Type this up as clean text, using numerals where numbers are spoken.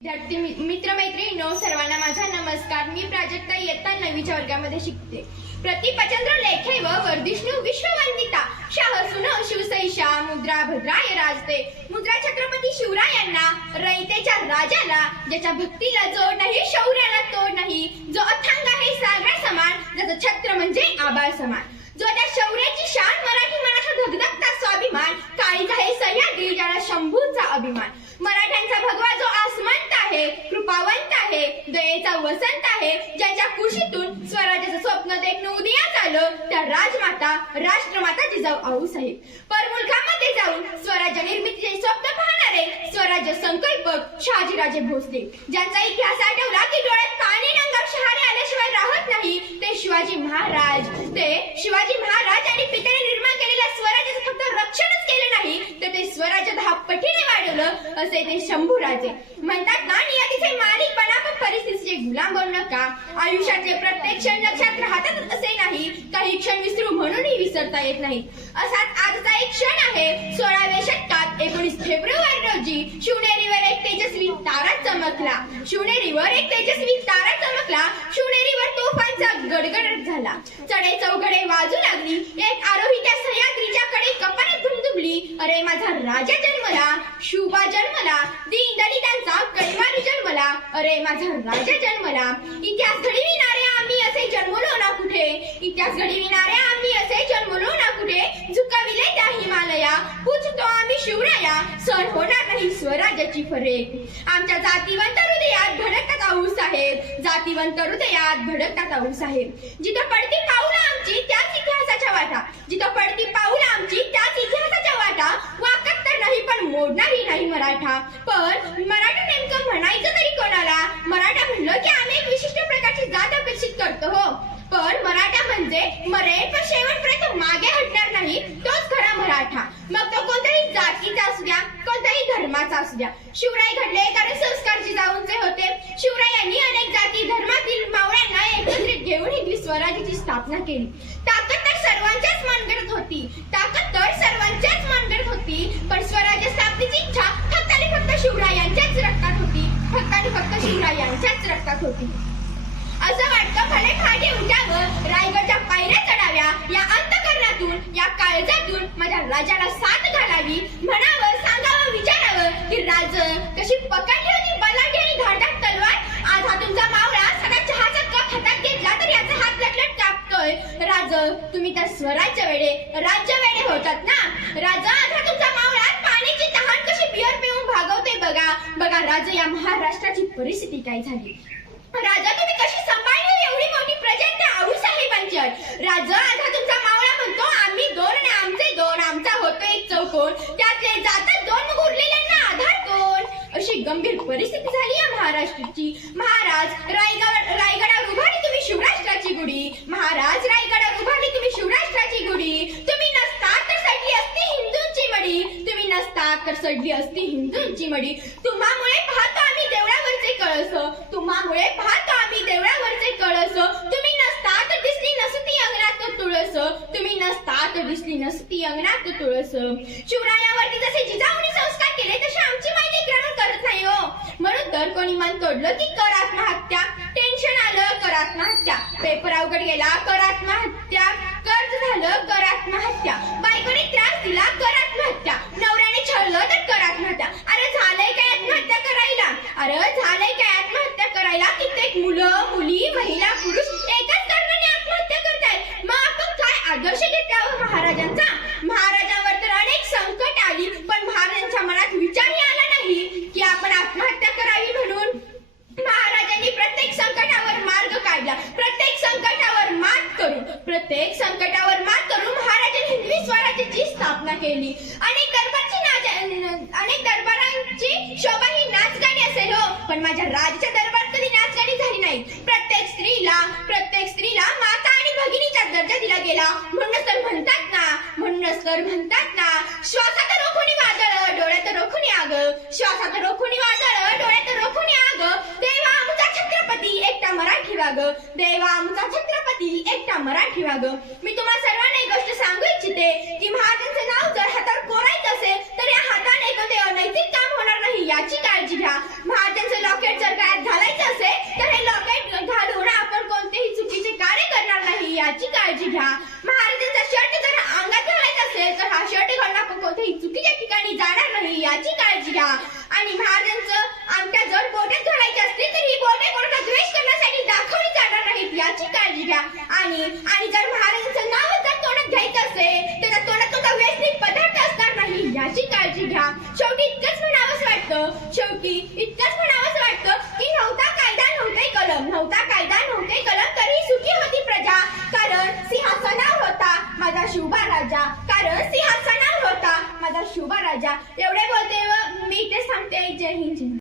मित्र मैत्रिणींनो, सर्वांना माझा नमस्कार। मी प्राजक्ता इयत्ता 9वीच्या वर्गामध्ये शिकते। प्रतिपचंद्र लेखे व वर्धिष्णू विश्ववंदिता शाहसुन शिवसैषा मुद्रा भद्राय राजते। मुद्रा छत्रपती शिवरायांना, रयतेच्या राजाला, ज्याच्या भक्तीला जोड नाही, शौर्याला तोड नाही, जो अथांग आहे सागरा समान, ज्याचं छत्र म्हणजे आभाळ समान, जो त्या शौर्याची शान, मराठी मनाचा धगधगता स्वाभिमान, काळीज आहे सह्याद्री, ज्याला शंभूचा अभिमान। मराठ्यांचा भगवा जो आसमंत आहे, कृपावंत आहे, दयेचा वसंत आहे, ज्याच्या कुशीतून स्वराज्याचं स्वप्न देखणं उदयास आलं, त्या राजमाता राष्ट्रमाता जिजाऊ आऊसाहेब। परमुलकामध्ये जाऊन स्वराज्य निर्मितीचे स्वप्न पाहणारे स्वराज्य संकल्पक शहाजीराजे भोसले, ज्यांचा इतिहास आठवला की डोळ्यात पाणी रंगावर शहारे आल्याशिवाय राहत नाही, ते शिवाजी महाराज। ते शिवाजी महाराज आणि पित्याने निर्माण केलेल्या स्वराज्याचं फक्त रक्षणच केलं नाही, तर ते स्वराज्य 10 पटीने वाढवलं, असे ते शंभूराजे। म्हणतात ना, नियतीचे मालिकपणा पण परिस्थितीचे गुलाम बनू नका। आयुष्याचे प्रत्येक क्षण लक्षात राहतात असे नाही, काही क्षण विसरू म्हणूनही विसरता येत नाही। असाच आजचा एक क्षण आहे। 16व्या शतकात 19 फेब्रुवारी रोजी शिवनेरीवर एक तेजस्वी तारा चमकला। शिवनेरीवर एक तेजस्वी तारा चमकला। शिवनेरीवर तोफांचा गडगडाट झाला, चढे चौघडे वाजू लागली। एक आरोही त्या सह्याद्रीच्या कडे कपाळात धुमधुमली। अरे माझा राजा जन्मला, शिवबा जन्मला, दीन दलितांचा कैवारी जन्मला, अरे माझा राजा जन्मला। इतिहास घडविणारे आम्ही असे जन्मलो ना कुठे, इतिहास घडविणारे आम्ही असे जन्मलो ना कुठे, झुकविले त्या हिमालया, पूजतो आम्ही शिवराया, सण होणार नाही स्वराज्याची फरेक। आमच्या जातीवंत हृदयात भडकतात आऊसाहेब, जातीवंत हृदयात भडकतात आऊसाहेब। जिथं पडती पाऊलं आमची त्याच इतिहासाच्या वाटा, जिथं पडती पाऊलं आमची त्याच इतिहासाच्या वाटा, वाकत तर नाही पण मोडणारी नाही मराठा। पण मराठा नेमकं म्हणायचं तरी कोणाला? मराठा म्हणलं की आम्ही एक विशिष्ट प्रकारची जात अपेक्षित करतो हो, पण मराठा म्हणजे मरेल पण शेवटपर्यंत मागे हटणार नाही, तोच खरा मराठा। मग तो कोणत्याही जातीचा असू द्या, कोणत्याही धर्माचा असू द्या। शिवराय घडले कारण संस्कार जिजाऊंचे होते। शिवरायांनी अनेक जाती धर्मातील मावळ्यांना एकत्रित घेऊन हिंदवी स्वराज्याची स्थापना केली। ताकद तर सर्वांच्याच मनगडत होती, ताकद तर सर्वांच्याच मनगडत होती, पण स्वराज्य स्थापनेची इच्छा फक्त आणि फक्त शिवरायांच्याच रक्तात होती, फक्त आणि फक्त शिवरायांच्याच रक्तात होती। असं वाटतं भले ठाणे उठावं, रायगडच्या पायऱ्या चढाव्या, या अंतःकरणातून, या काळजातून माझ्या राजाला साथ घालावी, म्हणावं, सांगावं, विचारावं की राज कशी पकडली होती बलाढ्य आणि धारदार तलवार। आज हा तुमचा मावळा सदा चहाचा कप हातात घेतला तर याचा हात लटलट कापतोय। राज, तुम्ही तर स्वराज्य वेडे, राज्य वेडे होतात ना। राज, आज हा तुमचा मावळा पाण्याची तहान कशी बियर पिऊन भागवते बघा, बघा राज, या महाराष्ट्राची परिस्थिती काय झाली। राजा, तुम्ही कशी सांभाळली एवढी मोठी प्रजा त्या आऊसाहेबांची। राजा, आज हा तुमचा मावळा म्हणतो आम्ही दोन आणि आमचे दोन, आमचा होतो एक चौकोन, त्यातले जातात दोन, मग उरलेल्यांना आधार कोण? अशी गंभीर परिस्थिती झाली या महाराष्ट्राची। महाराज, रायगडावर उभारली तुम्ही शिवराष्ट्राची गुढी, महाराज रायगडावर उभारली तुम्ही शिवराष्ट्राची गुढी। तुम्ही नसतात तर सडली असती हिंदूंची मडी, तुम्ही नसतात तर सडली असती हिंदूंची मडी। तुम्हामुळे पाहतो आम्ही देवळावरचे कळस, तुम्हामुळे पाहतो आम्ही देवळावरचे कळस, तुम्ही नसतात तर दिसली नसती अंगणात तुळस, तुम्ही नसतात तर दिसली नसती अंगणात तुळस। शिवरायावरती जसे जिजाऊंनी संस्कार केले तसे आमची माहिती ग्रहण करत नाही हो, म्हणून तर कोणी मन तोडलं की कर आत्महत्या, टेन्शन आलं कर आत्महत्या, पेपर अवघड गेला कर आत्महत्या, कर्ज झालं कर आत्महत्या, बायकोने त्रास दिला कर आत्महत्या, नवऱ्याने छळलं तर कर आत्महत्या। अरे झालंय काय आत्महत्या करायला, अरे झालंय काय आत्महत्या करायला? कित्येक मुलं मुली महिला पुरुष एकाच कारणाने आत्महत्या करतायत। मग आपण काय आदर्श घेतला महाराजांचा? महाराजांवर तर अनेक संकट आली, पण महाराजांच्या मनात विचारही आला नाही की आपण आत्महत्या करावी म्हणून। महाराजांनी प्रत्येक संकटावर मार्ग काढला, प्रत्येक संकटावर मात करून, प्रत्येक संकटावर मात करून महाराजांनी हिंदवी स्वराज्याची स्थापना केली। अनेक दरबारांची शोभा ही नाचगाणी असेल हो, पण माझ्या राजाच्या दरबारात कधी नाचगाणी झाली नाही। प्रत्येक स्त्रीला माता आणि भगिनीचा दर्जा दिला गेला। म्हणूनच तर म्हणतात ना, श्वासात रोखुनी वादळ, डोळ्यात रोखुनी आग, श्वासात रोखुनी वादळ, डोळ्यात रोखुनी आग, देवा आमचा छत्रपती एकटा मराठी वाग, देवा आमचा छत्रपती एकटा मराठी वाग। मी तुम्हा सर्वांना एक गोष्ट सांगू इच्छिते की महाराजांचं नाव जर हातावर कोरायचं असेल असेल तर या हाताने कोणते अनैतिक काम होणार नाही याची काळजी घ्या. महाराजांचं लॉकेट जर गळ्यात घालायचं असेल तर हे लॉकेट घालून आपण कोणतेही चुकीचे कार्य करणार नाही याची काळजी घ्या. महाराजांचा शर्ट जर अंगात घालायचा असेल तर हा शर्ट घालून आपण कोणत्याही चुकीच्या ठिकाणी जाणार नाही याची काळजी घ्या. आणि महाराजांचं अंगठ्या जर बोटात घालायची असतील तर ही बोटे कोणाचा द्वेष करण्यासाठी दाखवली जाणार नाहीत याची काळजी घ्या. आणि जर महाराजांचं नाव जर तोंडात घ्यायचं असेल तर त्या तोंडात कोणता व्यसनिक पदार्थ असणार नाही याची काळजी घ्या. शेवटी इतकंच म्हणावंसं वाटतं की नव्हता कायदा नव्हते कलम तरी सुखी होती प्रजा. कारण सिंहासनावर होता माझा शिवबा राजा. एवढे बोलते व मी इथे थांबते. जय हिंद.